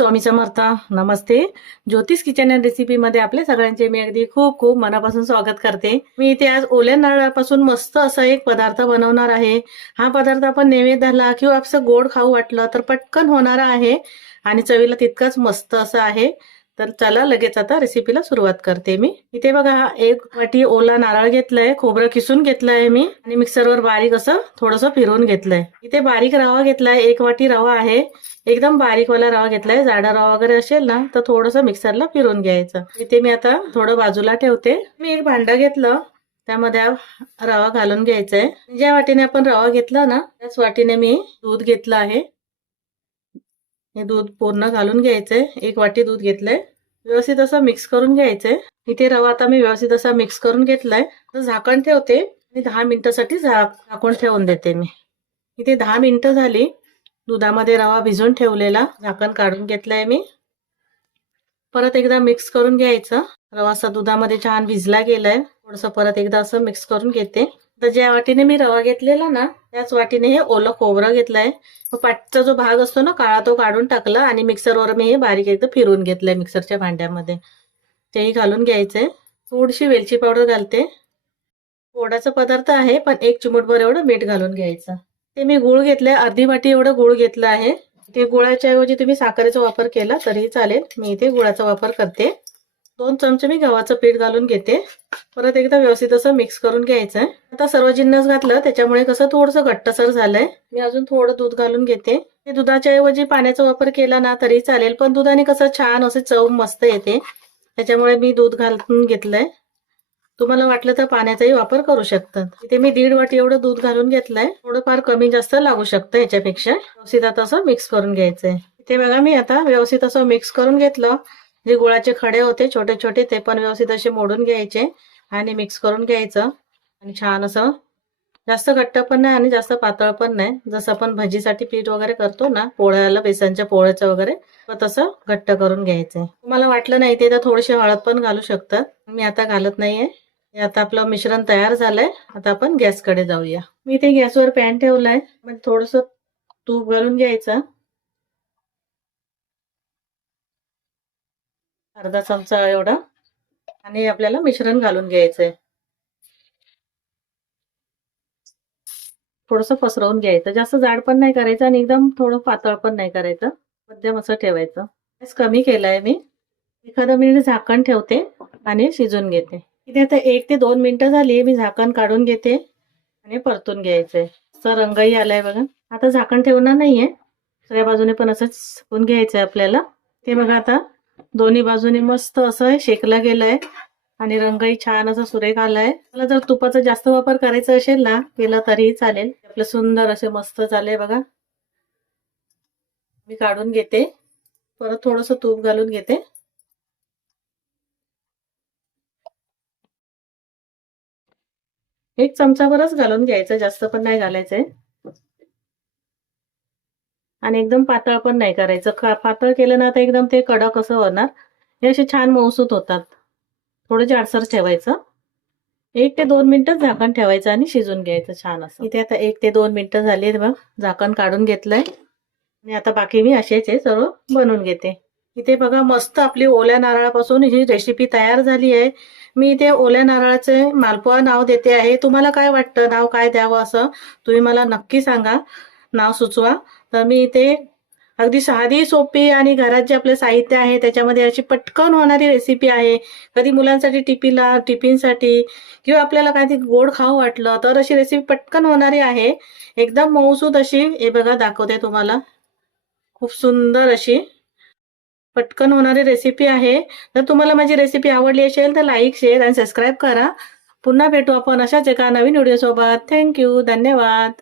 स्वामी समर्थ नमस्ते. ज्योतिष kitchen and रेसिपीमध्ये आपल्या सगळ्यांचे मी अगदी खूप खूप मनापासून स्वागत करते. मी इथे आज ओल्या नारळापासून मस्त असा एक पदार्थ बनवणार आहे. हा पदार्थ आपण नैवेद्याला किंवा असं गोड खाऊ वाटलं तर पटकन होणारा आहे. आणि चवीला तितकाच मस्त असं आहे. तर चला लगेच आता रेसिपीला सुरुवात करते मी. इथे बघा हा एक वाटी ओला नारळ घेतलाय खोबरं किसून घेतलंय मी आणि मिक्सरवर बारीक असं थोडंसं फिरवून घेतलंय. इथे बारीक रवा घेतलाय एक वाटी रवा आहे. एकदम बारीकवाला रवा घेतलाय. जाडा रवा वगैरे असेल ना तर थोडंसं मिक्सरला फिरवून घ्यायचं. इथे मी आता थोडं बाजूला ठेवते. मी एक भांडं घेतलं त्यामध्ये रवा घालून घ्यायचंय. ज्या वाटीने आपण रवा घेतला ना त्याच वाटीने मी दूध घेतलं आहे. हे दूध पूर्ण घालून घ्यायचंय. एक वाटी दूध घेतलंय. व्यवस्थित असं मिक्स करून घ्यायचंय. इथे रवा आता मी व्यवस्थित असा मिक्स करून घेतलाय. तर झाकण ठेवते आणि दहा मिनिटासाठी झाक झाकून ठेवून देते मी. इथे दहा मिनिटं झाली. दुधामध्ये रवा भिजून ठेवलेला. झाकण काढून घेतलाय मी. परत एकदा मिक्स करून घ्यायचं. रवा असा दुधामध्ये छान भिजला गेलाय. थोडस परत एकदा असं मिक्स करून घेते. तर ज्या वाटीने मी रवा घेतलेला ना त्याच वाटीने हे ओलं खोबरं घेतलंय. पाटचा जो भाग असतो ना काळा तो काढून टाकला आणि मिक्सरवर मी हे बारीक एकदा फिरवून घेतलंय मिक्सरच्या भांड्यामध्ये. तेही घालून घ्यायचंय. थोडीशी वेलची पावडर घालते. गोडाचा पदार्थ आहे पण एक चिमूटभर एवढं मीठ घालून घ्यायचं. ते मी गुळ घेतलंय अर्धी वाटी एवढं गुळ घेतलं आहे. ते गुळाच्या ऐवजी तुम्ही साखरेचा वापर केला तरीही चालेल. मी इथे गुळाचा वापर करते. दोन चमचे मी गव्हाचं पीठ घालून घेते. परत एकदा व्यवस्थित असं मिक्स करून घ्यायचंय. आता सर्व जिन्नस घातलं त्याच्यामुळे कसं थोडंसं घट्टसर झालंय. मी अजून थोडं दूध घालून घेते. हे दुधाच्या ऐवजी पाण्याचा वापर केला ना तरी चालेल पण दुधाने कसं छान असं चव मस्त येते. त्याच्यामुळे मी दूध घालून घेतलंय. तुम्हाला वाटलं तर पाण्याचाही वापर करू शकतात. इथे मी दीड वाटी एवढं दूध घालून घेतलंय. थोडंफार कमी जास्त लागू शकतं याच्यापेक्षा. व्यवस्थित आता असं मिक्स करून घ्यायचंय. इथे बघा मी आता व्यवस्थित असं मिक्स करून घेतलं. जे गुळाचे खडे होते छोटे छोटे ते पण व्यवस्थित असे मोडून घ्यायचे आणि मिक्स करून घ्यायचं. आणि छान असं जास्त घट्ट पण नाही आणि जास्त पातळ पण नाही. जसं आपण भजीसाठी पीठ वगैरे करतो ना पोळ्याला बेसनच्या पोळ्याचं वगैरे तसं घट्ट करून घ्यायचंय तुम्हाला वाटलं नाही ते तर थोडीशी हळद पण घालू शकतात. मी आता घालत नाहीये. हे आता आपलं मिश्रण तयार झालंय. आता आपण गॅसकडे जाऊया. मी ते गॅसवर पॅन ठेवलाय. म्हणजे थोडस तूप घालून घ्यायचं. अर्धा चमचा एवढा. आणि आपल्याला मिश्रण घालून घ्यायचंय. थोडस पसरवून घ्यायचं. जास्त जाड पण नाही करायचं आणि एकदम थोडं पातळ पण नाही करायचं. मध्यम असं ठेवायचं. गॅस कमी केलाय मी. एखादं मिनिट झाकण ठेवते आणि शिजून घेते. इथे आता एक ते दोन मिनिटं झाली मी झाकण काढून घेते आणि परतून घ्यायचंय. असं रंगही आलाय बघा. आता झाकण ठेवणार नाहीये. दुसऱ्या बाजूने पण असंच शिकून घ्यायचंय आपल्याला. ते बघा आता दोन्ही बाजूने मस्त असं शेकला गेलंय. आणि रंगही छान असा सुरेख आलाय. मला जर तुपाचा जास्त वापर करायचा असेल ना केला तरीही चालेल. आपलं सुंदर असे मस्त झाले बघा. मी काढून घेते. परत थोडस तूप घालून घेते. एक चमचाभरच घालून घ्यायचं जास्त पण नाही घालायचंय. आणि एकदम पातळ पण नाही करायचं. पातळ केलं ना तर एकदम ते कडक असं होणार. हे असे छान मऊसूत होतात. थोडं जाडसर ठेवायचं. एक ते दोन मिनिटं झाकण ठेवायचं आणि शिजून घ्यायचं छान असं. इथे आता एक ते दोन मिनिटं झाली आहेत बघ. झाकण काढून घेतलंय. आणि आता बाकी मी असेच आहे सर्व बनवून घेते. इथे बघा मस्त आपली ओल्या नारळापासून ही रेसिपी तयार झाली आहे. मी इथे ओल्या नारळाचे मालपुआ नाव देते आहे. तुम्हाला काय वाटतं? नाव काय द्यावं असं? तुम्ही मला नक्की सांगा. नाव सुचवा. तर मी इथे अगदी साधी सोपी आणि घरात जे आपलं साहित्य आहे त्याच्यामध्ये अशी पटकन होणारी रेसिपी आहे. कधी मुलांसाठी टिफिनला टिफिनसाठी किंवा आपल्याला काही गोड खाऊ वाटलं तर अशी रेसिपी पटकन होणारी आहे. एकदम मऊसूद अशी हे बघा दाखवते तुम्हाला. खूप सुंदर अशी पटकन होणारी रेसिपी आहे. जर तुम्हाला माझी रेसिपी आवडली असेल तर लाईक शेअर आणि सबस्क्राईब करा. पुन्हा भेटू आपण अशाच एका नवीन व्हिडिओसोबत थँक्यू धन्यवाद.